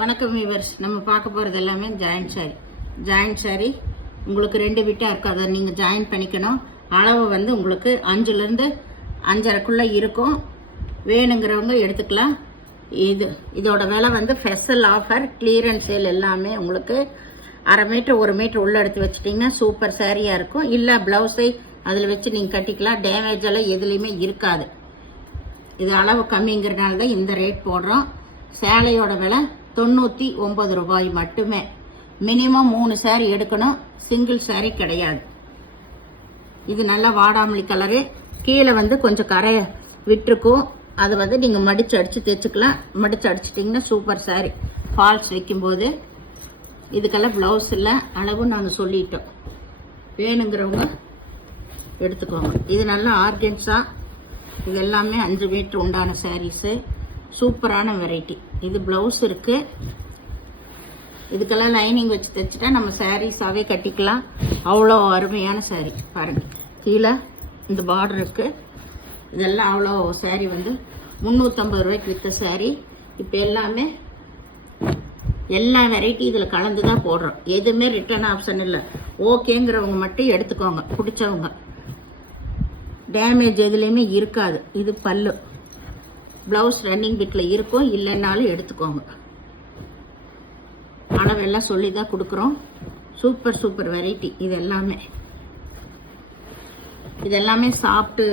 வணக்கம் வியூவர்ஸ். நம்ம பார்க்க போகிறது எல்லாமே ஜாயிண்ட் சாரி உங்களுக்கு 2 பிட்டாக இருக்கும். அதை நீங்கள் ஜாயின் பண்ணிக்கணும். அளவு வந்து உங்களுக்கு 5லேருந்து 5.5க்குள்ளே இருக்கும். வேணுங்கிறவங்க எடுத்துக்கலாம். இதோட விலை வந்து ஸ்பெஷல் ஆஃபர், கிளியரன்ஸ் சேல் எல்லாமே உங்களுக்கு 1/2 மீட்டர் 1 மீட்டர் உள்ளே எடுத்து வச்சிட்டிங்கன்னா சூப்பர் சாரியாக இருக்கும். இல்லை ப்ளவுஸை அதில் வச்சு நீங்கள் கட்டிக்கலாம். டேமேஜ் எல்லாம் எதுலேயுமே இருக்காது. இது அளவு கம்மிங்கிறனால தான் இந்த ரேட் போடுறோம். சேலையோட விலை 99 ரூபாய் மட்டுமே. மினிமம் 3 சாரி எடுக்கணும். சிங்கிள் சாரி கிடையாது. இது நல்லா வாடாமல்லி கலரு. கீழே வந்து கொஞ்சம் கரை விட்டுருக்கும். அது வந்து நீங்கள் மடித்து அடித்து தைச்சிக்கலாம். மடித்து அடிச்சிட்டிங்கன்னா சூப்பர் சாரி. ஃபால்ஸ் வைக்கும்போது இதுக்கெல்லாம் ப்ளவுஸ் இல்லை, அளவும் நாங்கள் சொல்லிட்டோம். வேணுங்கிறவங்க எடுத்துக்கோங்க. இது நல்லா ஆர்கன்ஸா. இது எல்லாமே 5 மீட்டர் உண்டான சாரீஸு. சூப்பரான வெரைட்டி. இது ப்ளவுஸ் இருக்குது. இதுக்கெல்லாம் லைனிங் வச்சு தைச்சிட்டா நம்ம சாரீஸாகவே கட்டிக்கலாம். அவ்வளோ அருமையான சாரீ. பாருங்கள், கீழே இந்த பார்டர் இருக்குது. இதெல்லாம் அவ்வளோ சாரீ வந்து 350 ரூபாய்க்கு விற்ற சாரீ. இப்போ எல்லாமே எல்லா வெரைட்டி இதில் கலந்து தான் போடுறோம். எதுவுமே ரிட்டர்ன் ஆப்ஷன் இல்லை. ஓகேங்கிறவங்க மட்டும் எடுத்துக்கோங்க. பிடிச்சவங்க. டேமேஜ் எதுலேயுமே இருக்காது. இது பல்லு. ப்ளவுஸ் ரன்னிங் பிட்டில் இருக்கும். இல்லைன்னாலும் எடுத்துக்கோங்க. அளவெல்லாம் சொல்லி தான் கொடுக்குறோம். Super variety. இதெல்லாமே சாஃப்ட்டு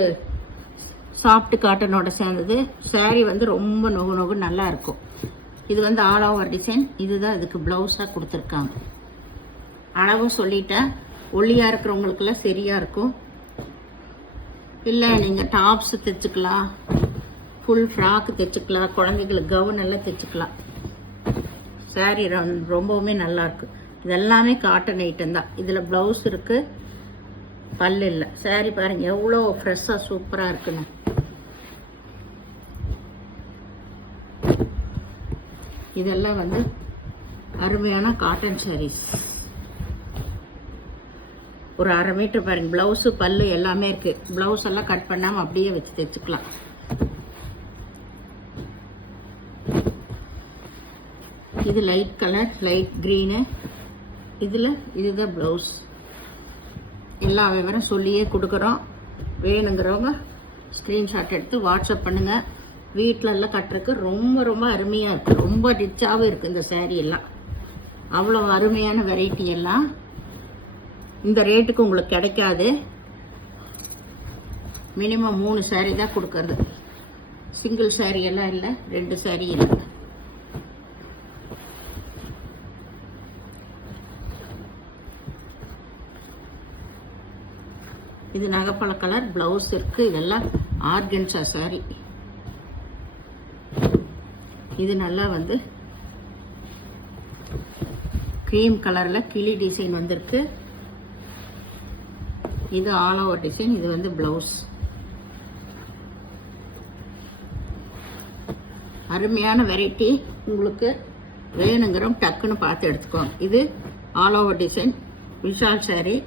காட்டனோட சேர்ந்தது. சாரீ வந்து ரொம்ப நொகு நல்லா இருக்கும். இது வந்து ஆல் ஓவர் டிசைன். இதுதான் இதுக்கு ப்ளவுஸாக கொடுத்துருக்காங்க. அளவும் சொல்லிட்டேன். ஒல்லியாக இருக்கிறவங்களுக்கெல்லாம் சரியாக இருக்கும். இல்லை நீங்கள் டாப்ஸ் தைச்சிக்கலாம், ஃபுல் ஃப்ராக்கு தைச்சிக்கலாம், குழந்தைங்களுக்கு கவுன் எல்லாம் தைச்சிக்கலாம். சாரீ ரொம்பவுமே நல்லாயிருக்கு. இதெல்லாமே காட்டன் ஐட்டம் தான். இதில் ப்ளவுஸ் இருக்குது, பல்லு இல்லை. சாரீ பாருங்கள் எவ்வளோ ஃப்ரெஷ்ஷாக சூப்பராக இருக்குன்னு. இதெல்லாம் வந்து அருமையான காட்டன் சாரீஸ். ஒரு 1/2 மீட்டர் பாருங்கள். ப்ளவுஸு பல்லு எல்லாமே இருக்குது. ப்ளவுஸ் எல்லாம் கட் பண்ணாமல் அப்படியே வச்சு தைச்சிக்கலாம். இது லைட் கலர், லைட் க்ரீனு. இதுதான் ப்ளவுஸ். எல்லா விவரம் சொல்லியே கொடுக்குறோம். வேணுங்கிறவங்க ஸ்க்ரீன்ஷாட் எடுத்து வாட்ஸ்அப் பண்ணுங்கள். வீட்டிலெல்லாம் கட்டுறதுக்கு ரொம்ப அருமையாக இருக்குது. ரொம்ப ரிச்சாகவும் இருக்குது இந்த சாரீ எல்லாம். அவ்வளோ அருமையான வெரைட்டி எல்லாம் இந்த ரேட்டுக்கு உங்களுக்கு கிடைக்காது. மினிமம் 3 சாரீ தான் கொடுக்கறது. சிங்கிள் சாரீ எல்லாம் இல்லை, 2 சாரீ இல்லை. இது நகைப்பழ கலர். ப்ளவுஸ் இருக்குது. இதெல்லாம் ஆர்கன்ஸா சாரீ. இது நல்லா வந்து க்ரீம் கலரில் கிளி டிசைன் வந்திருக்கு. இது ஆல் ஓவர் டிசைன். இது வந்து ப்ளவுஸ். அருமையான வெரைட்டி. உங்களுக்கு வேணுங்கிறோம் டக்குன்னு பார்த்து எடுத்துக்கோங்க. இது all over design Vishal sari,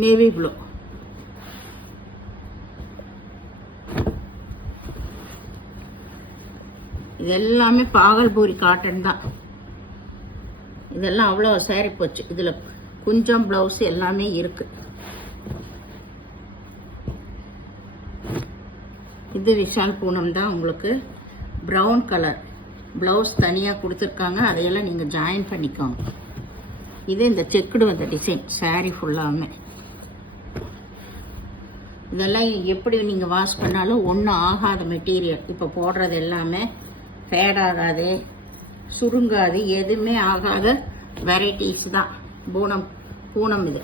navy blue. இது எல்லாமே பாகல்பூரி காட்டன் தான். இதெல்லாம் அவ்வளோ சாரீ போச்சு. இதில் குஞ்சம் ப்ளவுஸ் எல்லாமே இருக்கு. இது விஷால் பூனம் தான். உங்களுக்கு ப்ரௌன் கலர் ப்ளவுஸ் தனியாக கொடுத்துருக்காங்க. அதையெல்லாம் நீங்கள் ஜாயின் பண்ணிக்கோங்க. இது இந்த செக்குடு வந்த டிசைன். சாரீ ஃபுல்லாமே இதெல்லாம் எப்படி நீங்கள் வாஷ் பண்ணாலும் ஒன்றும் ஆகாத மெட்டீரியல். இப்போ போடுறது எல்லாமே ஃபேட் ஆகாது, சுருங்காது, எதுவுமே ஆகாத வெரைட்டிஸ் தான். பூனம் இது.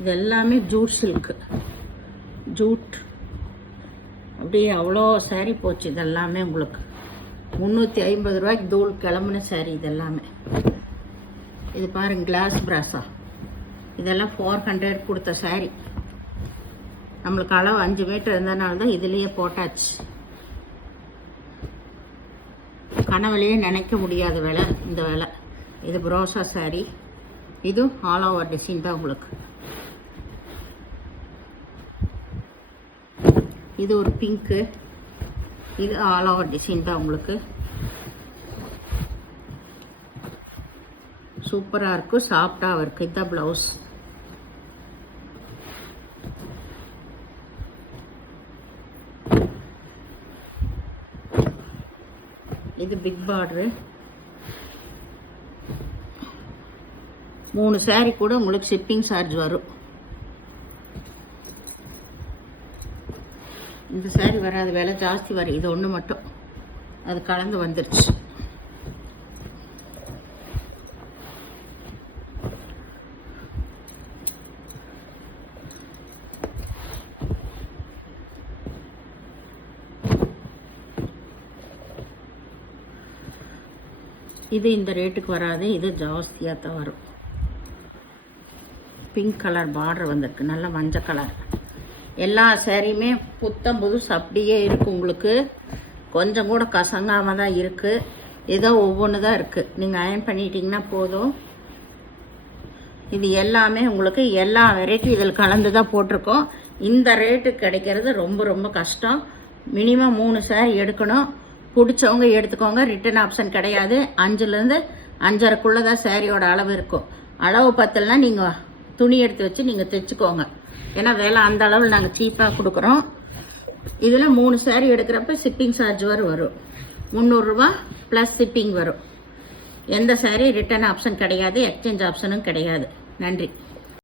இது எல்லாமே ஜூட் சில்க்கு. ஜூட் அப்படியே அவ்வளோ சாரீ போச்சு. இதெல்லாமே உங்களுக்கு 350 ரூபாய்க்கு தூள் கிளம்புன சாரீ இதெல்லாமே. இது பாருங்க, கிளாஸ் பிராஸா. இதெல்லாம் 400 கொடுத்த சாரீ. நம்மளுக்கு அளவு 5 மீட்டர் இருந்ததுனால தான் இதுலேயே போட்டாச்சு. கனவுலையே நினைக்க முடியாத விலை இந்த விலை. இது ப்ரோசா சாரீ. இதுவும் ஆல் ஓவர் டிசைன் தான் உங்களுக்கு. இது ஒரு பிங்க்கு, இது ஆல் ஓவர் டிசைன் தான் உங்களுக்கு. சூப்பராக இருக்கும், சாஃப்டாக இருக்குது. இதுதான் ப்ளவுஸ். இது பிக் பார்டரு. 3 saree கூட உங்களுக்கு ஷிப்பிங் சார்ஜ் வரும். இந்த saree வராது, விலை ஜாஸ்தி வரும். இது ஒன்று மட்டும் அது கலந்து வந்துருச்சு. இது இந்த ரேட்டுக்கு வராது, இது ஜாஸ்தியாக தான் வரும். பிங்க் கலர் பார்டர் வந்திருக்கு, நல்ல மஞ்சள் கலர். எல்லா சேரீயுமே புத்தம் புதுசு அப்படியே இருக்குது. உங்களுக்கு கொஞ்சம் கூட கசங்காமல் தான் இருக்குது. ஏதோ ஒவ்வொன்று தான் இருக்குது. நீங்கள் அயர்ன் பண்ணிட்டீங்கன்னா போதும். இது எல்லாமே உங்களுக்கு எல்லா வெரைட்டி இதில் கலந்து தான் போட்டிருக்கோம். இந்த ரேட்டுக்கு கிடைக்கிறது ரொம்ப ரொம்ப கஷ்டம். மினிமம் 3 saree எடுக்கணும். பிடிச்சவங்க எடுத்துக்கோங்க. ரிட்டன் ஆப்ஷன் கிடையாது. 5லேருந்து 5.5க்குள்ளே தான் சேரீயோட அளவு இருக்கும். அளவு பத்தலைன்னா நீங்கள் துணி எடுத்து வச்சு நீங்கள் தைச்சிக்கோங்க. ஏன்னா விலை அந்த அளவில் நாங்கள் சீப்பாக கொடுக்குறோம். இதில் 3 saree எடுக்கிறப்ப ஷிப்பிங் சார்ஜ் வரும் 300 ரூபா ப்ளஸ் ஷிப்பிங் வரும். எந்த saree ரிட்டன் ஆப்ஷன் கிடையாது, எக்ஸ்சேஞ்ச் ஆப்ஷனும் கிடையாது. நன்றி.